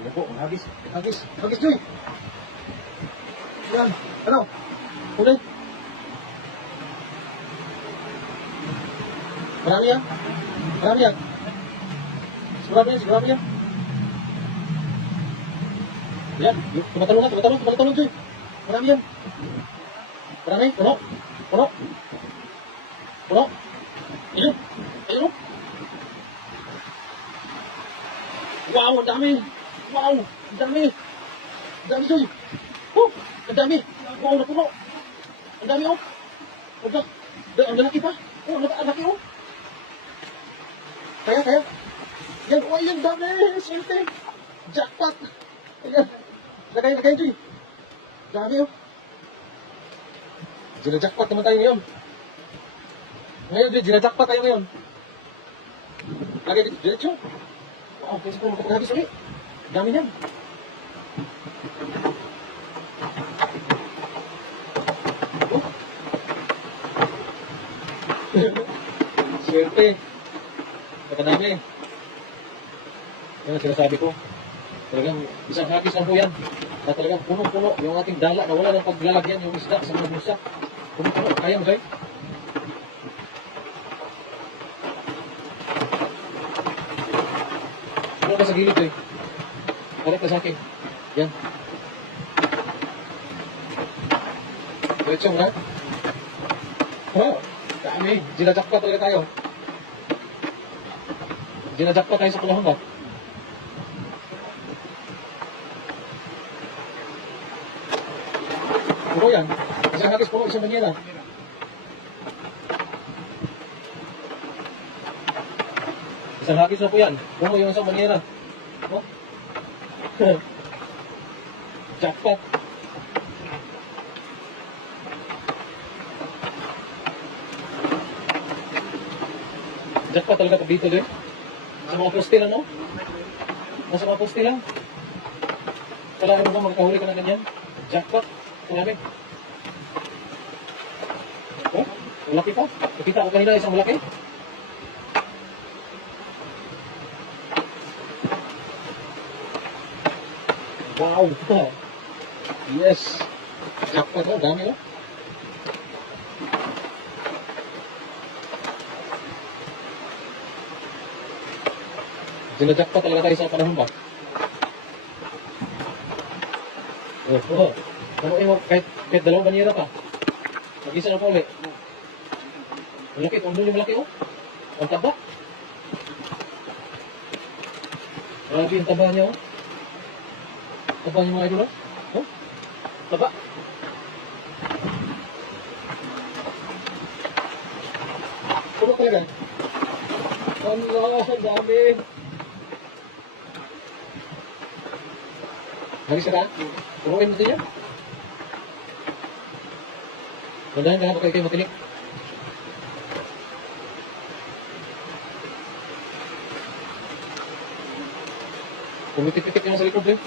Yan po, hagis. Hagis. Hagis, Joy. Yan. Ano? Ulit. Marami yan. Marami yan. Sigurado yan, sigurado yan. Yan. Tumatalong na, tumatalong, Joy. Marami yan. Marami. Puno. Puno. Puno. Ayun. Ayun. Wow, ang dami. Wow, ang dami. Ang dami, Joy. Oh, ang dami. Wow, napuno. Ang dami, oh. Ang lalaki pa. Oh, ang laki, oh. Kaya. Yan, oh, yan, dami. Swerte. Jackpot. Ayan. Lagay, Joy. Dami, oh. Gina-jackpot naman tayo ngayon. Ngayon, Joy, gina-jackpot tayo ngayon. Lagay dito, diretso. Wow, kasi kung makapaghabis ulit. Dami niyan. Oh. Swerte. Nakadami. Yan ang sinasabi ko. Talagang isang habis lang po yan. Na talagang punong-puno yung ating dala na wala ng paglalagyan yung isda sa mga busa. Punong-puno. Kaya mo, Joy? Ano ka sa gilid, Joy? Balik ka sa akin. Yan. Diretso mo na. Oh, dami. Ginajakpa talaga tayo. Ginajakpa tayo sa panahon ba? Puno yan. Isang hagis puno, isang banyera. Isang hagis na po yan. Puno yung isang banyera. Oh. Jackpot. Jackpot talaga pag dito din. Sa mga poste lang, no? Nasa mga poste lang. Kailangan mo ba magkahuli ka na ganyan? Jackpot. Ito namin. Oh, malaki pa. Nakita ko kanina isang malaki. Wow! Yes! Jackpot, oh, dami, oh. Sinajackpot talaga tayo sa panahon ba? Oh. Namuin mo, kahit dalawang banyera pa. Mag-isa na pa ulit. Malaki, kung doon yung malaki, oh. Ang taba. Grabe yung taba niya, oh. Taba niya mga idol, oh. Oh, taba. Puno talaga. Allah, ang dami. Halis ka? Punuin mo ito yan. Mandahan ka na kayo matinik. Pumitik-pitik naman sa likod, eh.